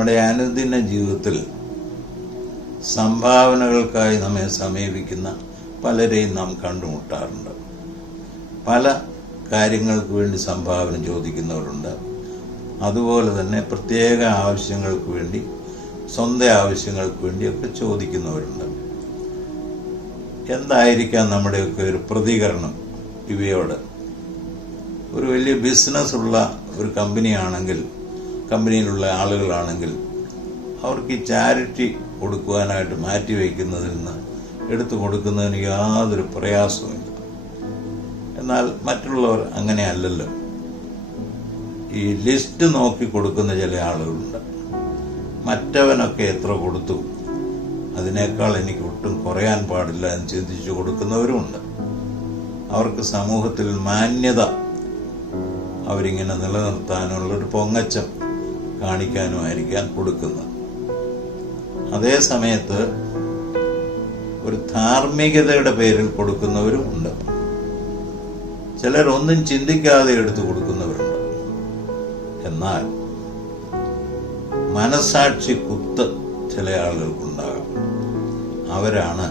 നമ്മുടെ അനുദിന ജീവിതത്തിൽ സംഭാവനകൾക്കായി നമ്മെ സമീപിക്കുന്ന പലരെയും നാം കണ്ടുമുട്ടാറുണ്ട്. പല കാര്യങ്ങൾക്ക് വേണ്ടി സംഭാവന ചോദിക്കുന്നവരുണ്ട്. അതുപോലെ തന്നെ പ്രത്യേക ആവശ്യങ്ങൾക്ക് വേണ്ടി, സ്വന്തം ആവശ്യങ്ങൾക്ക് വേണ്ടിയൊക്കെ ചോദിക്കുന്നവരുണ്ട്. എന്തായിരിക്കാം നമ്മുടെയൊക്കെ ഒരു പ്രതികരണം ഇവയോട്? ഒരു വലിയ ബിസിനസ് ഉള്ള ഒരു കമ്പനിയിലുള്ള ആളുകളാണെങ്കിൽ അവർക്ക് ഈ ചാരിറ്റി കൊടുക്കുവാനായിട്ട് മാറ്റിവെക്കുന്നതിൽ നിന്ന് എടുത്തു കൊടുക്കുന്നതിന് യാതൊരു പ്രയാസവുമില്ല. എന്നാൽ മറ്റുള്ളവർ അങ്ങനെയല്ലല്ലോ. ഈ ലിസ്റ്റ് നോക്കി കൊടുക്കുന്ന ചില ആളുകളുണ്ട്. മറ്റവനൊക്കെ എത്ര കൊടുത്തു, അതിനേക്കാൾ എനിക്ക് ഒട്ടും കുറയാൻ പാടില്ല എന്ന് ചിന്തിച്ചു കൊടുക്കുന്നവരുമുണ്ട്. അവർക്ക് സമൂഹത്തിൽ മാന്യത അവരിങ്ങനെ നിലനിർത്താനുള്ളൊരു പൊങ്ങച്ചം കാണിക്കാനുമായിരിക്കാൻ കൊടുക്കുന്നത്. അതേ സമയത്ത് ഒരു ധാർമ്മികതയുടെ പേരിൽ കൊടുക്കുന്നവരും ഉണ്ട്. ചിലരൊന്നും ചിന്തിക്കാതെ എടുത്തു കൊടുക്കുന്നവരുണ്ട്. എന്നാൽ മനസാക്ഷി കുത്ത് ചില ആളുകൾക്കുണ്ടാകാം. അവരാണ്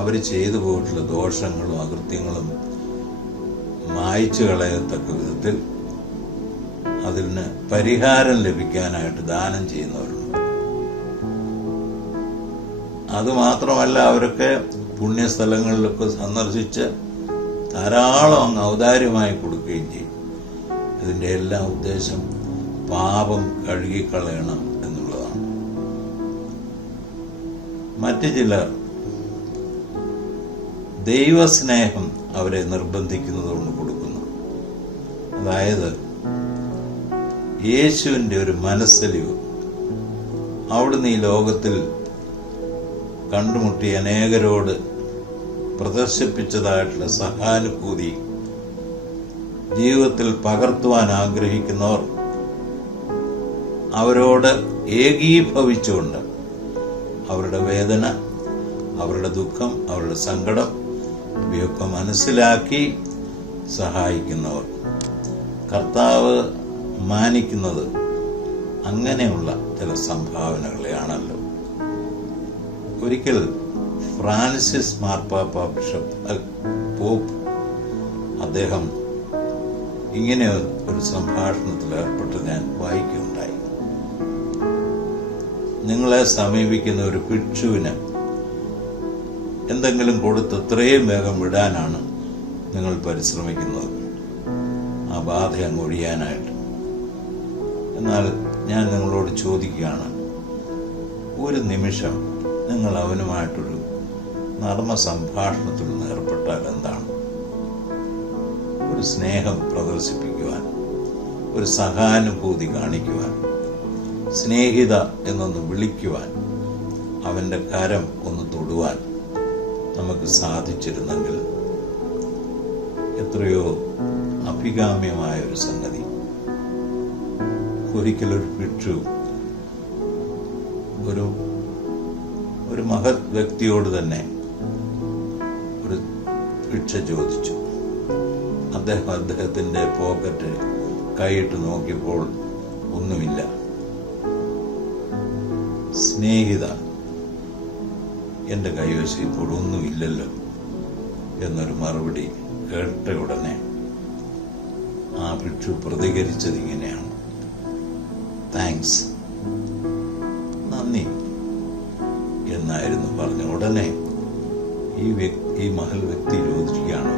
അവർ ചെയ്തു പോയിട്ടുള്ള ദോഷങ്ങളും അകൃത്യങ്ങളും മായ്ച്ചു കളയത്തക്ക വിധത്തിൽ അതിന് പരിഹാരം ലഭിക്കാനായിട്ട് ദാനം ചെയ്യുന്നവരുണ്ട്. അതുമാത്രമല്ല, അവരൊക്കെ പുണ്യസ്ഥലങ്ങളിലൊക്കെ സന്ദർശിച്ച് ധാരാളം അങ്ങ് ഔദാര്യമായി കൊടുക്കുകയും ചെയ്യും. ഇതിന്റെ എല്ലാം ഉദ്ദേശം പാപം കഴുകിക്കളയണം എന്നുള്ളതാണ്. മറ്റു ചിലർ ദൈവസ്നേഹം അവരെ നിർബന്ധിക്കുന്നത് കൊണ്ട് കൊടുക്കുന്നു. അതായത് യേശുവിന്റെ ഒരു മനസ്സലിവ്, അവിടുന്ന് ഈ ലോകത്തിൽ കണ്ടുമുട്ടി അനേകരോട് പ്രദർശിപ്പിച്ചതായിട്ടുള്ള സഹാനുഭൂതി ജീവിതത്തിൽ പകർത്തുവാൻ ആഗ്രഹിക്കുന്നവർ അവരോട് ഏകീഭവിച്ചുകൊണ്ട് അവരുടെ വേദന, അവരുടെ ദുഃഖം, അവരുടെ സങ്കടം ഇവയൊക്കെ മനസ്സിലാക്കി സഹായിക്കുന്നവർ. കർത്താവ് മാനിക്കുന്നത് അങ്ങനെയുള്ള ചില സംഭാവനകളെയാണല്ലോ. ഒരിക്കൽ ഫ്രാൻസിസ് മാർപ്പാപ്പ ബിഷപ്പ് പോപ്പ് അദ്ദേഹം ഇങ്ങനെ ഒരു സംഭാഷണത്തിൽ ഏർപ്പെട്ട് ഞാൻ വായിക്കുകയുണ്ടായി. നിങ്ങളെ സമീപിക്കുന്ന ഒരു ഭിക്ഷുവിന് എന്തെങ്കിലും കൊടുത്ത് എത്രയും വേഗം വിടാനാണ് നിങ്ങൾ പരിശ്രമിക്കുന്നത്, ആ ബാധ അങ്ങ് ഒഴിയാനായിട്ട്. എന്നാൽ ഞാൻ നിങ്ങളോട് ചോദിക്കുകയാണ്, ഒരു നിമിഷം നിങ്ങൾ അവനുമായിട്ടൊരു നർമ്മ സംഭാഷണത്തിൽ നിന്ന് ഏർപ്പെട്ടാൽ എന്താണ്? ഒരു സ്നേഹം പ്രദർശിപ്പിക്കുവാൻ, ഒരു സഹാനുഭൂതി കാണിക്കുവാൻ, സ്നേഹിത എന്നൊന്ന് വിളിക്കുവാൻ, അവന്റെ കരം ഒന്ന് തൊടുവാൻ നമുക്ക് സാധിച്ചിരുന്നെങ്കിൽ എത്രയോ അഭികാമ്യമായ ഒരു സംഗതി. ഒരിക്കലൊരു ഭിക്ഷു ഒരു മഹത് വ്യക്തിയോട് തന്നെ ഒരു ഭിക്ഷ ചോദിച്ചു. അദ്ദേഹത്തിന്റെ പോക്കറ്റ് കൈയിട്ട് നോക്കിയപ്പോൾ ഒന്നുമില്ല. സ്നേഹിത, എന്റെ കൈവശം ഇപ്പോൾ ഒന്നുമില്ലല്ലോ എന്നൊരു മറുപടി കേട്ട ഉടനെ ആ ഭിക്ഷു പ്രതികരിച്ചത് ഇങ്ങനെയാണ്: താങ്ക്സ്, നന്ദി എന്നായിരുന്നു പറഞ്ഞ ഉടനെ ഈ മഹൽ വ്യക്തി ചോദിക്കുകയാണ്,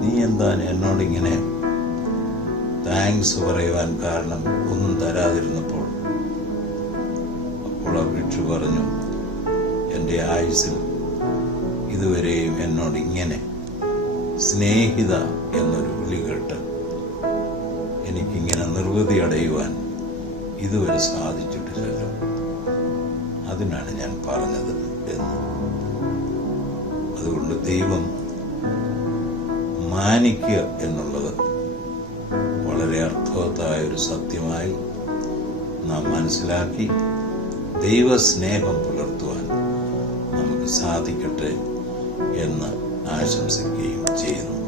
നീ എന്താ എന്നോടിങ്ങനെ താങ്ക്സ് പറയുവാൻ കാരണം? ഒന്നും തരാതിരുന്നപ്പോൾ. അപ്പോൾ ആ ഭിക്ഷു പറഞ്ഞു, എന്റെ ആയുസ്സിൽ ഇതുവരെയും എന്നോട് ഇങ്ങനെ സ്നേഹിത എന്നൊരു വിളി കേട്ട് എനിക്കിങ്ങനെ നിർവൃതി അടയുവാൻ ഇതുവരെ സാധിച്ചിട്ടില്ലല്ലോ. അതിനാണ് ഞാൻ പറഞ്ഞത് എന്ന്. അതുകൊണ്ട് ദൈവം മാനിക്കുക എന്നുള്ളത് വളരെ അർത്ഥവത്തായ ഒരു സത്യമായി നാം മനസ്സിലാക്കി ദൈവസ്നേഹം പുലർത്തുവാൻ നമുക്ക് സാധിക്കട്ടെ എന്ന് ആശംസിക്കുകയും ചെയ്യുന്നു.